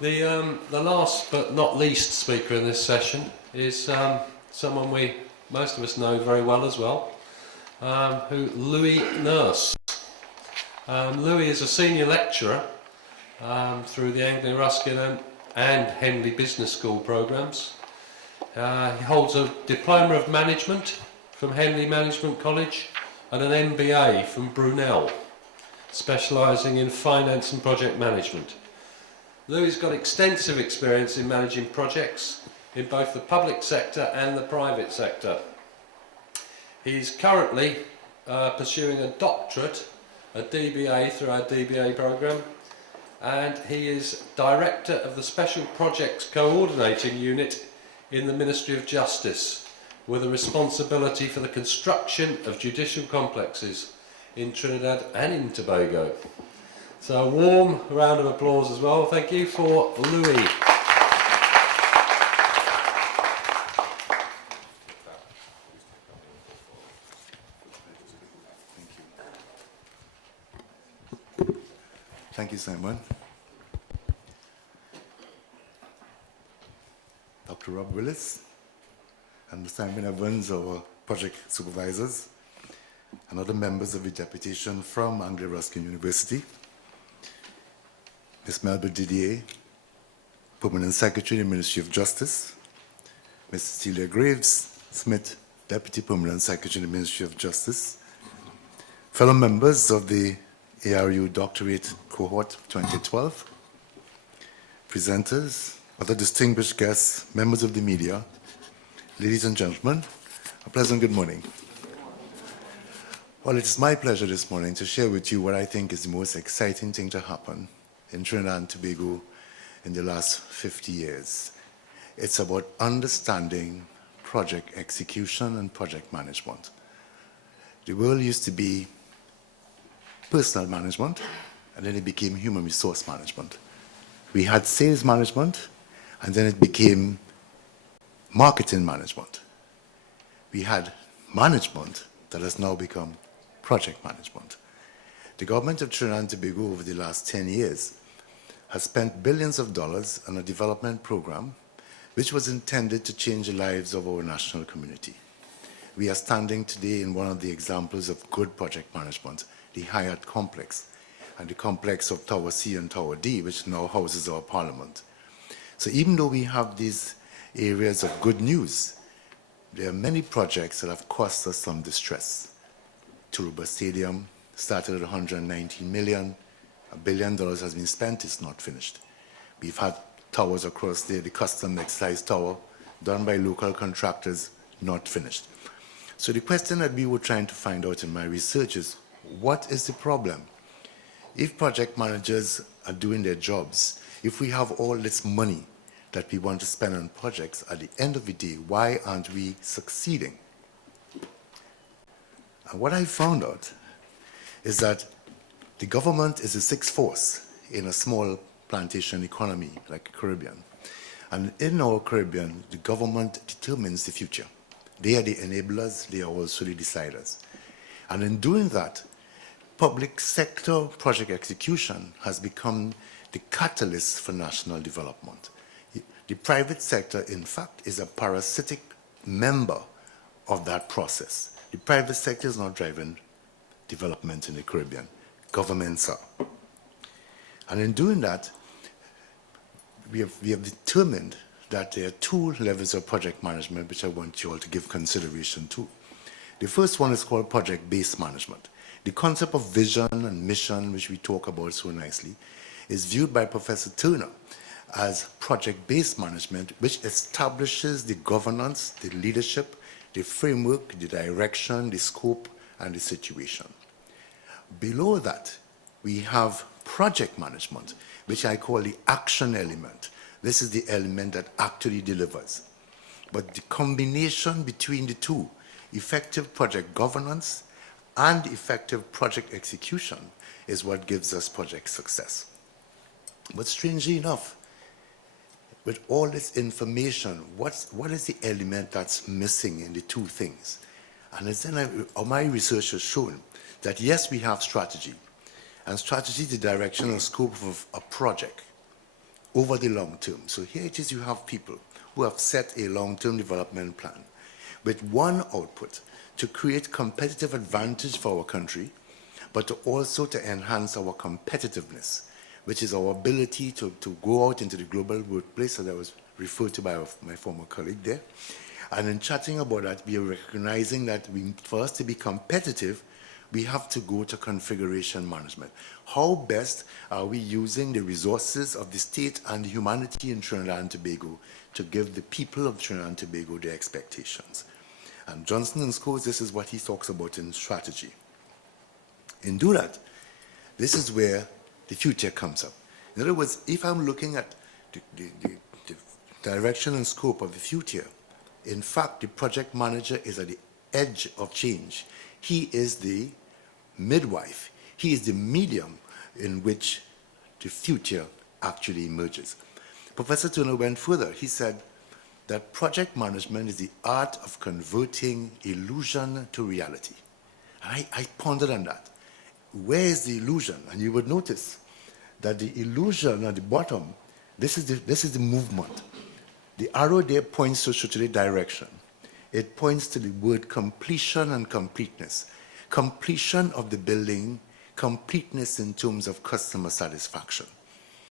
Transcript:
The last but not least speaker in this session is someone most of us know very well as well, Louis Nurse. Louis is a senior lecturer through the Anglia, Ruskin and Henley Business School programmes. He holds a Diploma of Management from Henley Management College and an MBA from Brunel, specialising in finance and project management. Louis has got extensive experience in managing projects in both the public sector and the private sector. He's currently pursuing a doctorate, a DBA through our DBA programme, and he is Director of the Special Projects Coordinating Unit in the Ministry of Justice, with a responsibility for the construction of judicial complexes in Trinidad and in Tobago. So a warm round of applause as well. Thank you for Louis. Thank you, Simon. Dr. Rob Willis and Simon Evans, our project supervisors, and other members of the deputation from Anglia Ruskin University. Ms. Melba Didier, Permanent Secretary in the Ministry of Justice. Ms. Celia Graves Smith, Deputy Permanent Secretary in the Ministry of Justice. Fellow members of the ARU Doctorate Cohort 2012, presenters, other distinguished guests, members of the media, ladies and gentlemen, a pleasant good morning. Well, it's my pleasure this morning to share with you what I think is the most exciting thing to happen in Trinidad and Tobago in the last 50 years. It's about understanding project execution and project management. The world used to be personal management, and then it became human resource management. We had sales management, and then it became marketing management. We had management that has now become project management. The government of Trinidad and Tobago over the last 10 years has spent billions of dollars on a development program which was intended to change the lives of our national community. We are standing today in one of the examples of good project management, the Hyatt complex, and the complex of Tower C and Tower D, which now houses our parliament. So even though we have these areas of good news, there are many projects that have caused us some distress. Turuba Stadium started at 119 million. $1 billion has been spent, it's not finished. We've had towers across there, the custom excise tower, done by local contractors, not finished. So the question that we were trying to find out in my research is, what is the problem? If project managers are doing their jobs, if we have all this money that we want to spend on projects, at the end of the day, why aren't we succeeding? And what I found out is that the government is a sixth force in a small plantation economy like the Caribbean. And in our Caribbean, the government determines the future. They are the enablers, they are also the deciders. And in doing that, public sector project execution has become the catalyst for national development. The private sector, in fact, is a parasitic member of that process. The private sector is not driving development in the Caribbean. Governments are. And in doing that, we have determined that there are two levels of project management which I want you all to give consideration to. The first one is called project-based management. The concept of vision and mission, which we talk about so nicely, is viewed by Professor Turner as project-based management, which establishes the governance, the leadership, the framework, the direction, the scope, and the situation. Below that, we have project management, which I call the action element. This is the element that actually delivers. But the combination between the two, effective project governance and effective project execution, is what gives us project success. But strangely enough, with all this information, what is the element that's missing in the two things? And then my research has shown that yes, we have strategy, and strategy is the direction and scope of a project. over the long term. So here it is, you have people who have set a long-term development plan with one output to create competitive advantage for our country, but also to enhance our competitiveness, which is our ability to go out into the global workplace, as I was referred to by my former colleague there. And in chatting about that, we are recognizing that for us to be competitive, we have to go to configuration management. How best are we using the resources of the state and the humanity in Trinidad and Tobago to give the people of Trinidad and Tobago their expectations? And Johnson & Scholes, this is what he talks about in strategy. In do that, this is where the future comes up. In other words, if I'm looking at the direction and scope of the future, in fact, the project manager is at the edge of change. He is the midwife. He is the medium in which the future actually emerges. Professor Turner went further. He said that project management is the art of converting illusion to reality. And I pondered on that. Where is the illusion? And you would notice that the illusion at the bottom, this is the movement. The arrow there points to the direction. It points to the word completion and completeness. Completion of the building, completeness in terms of customer satisfaction.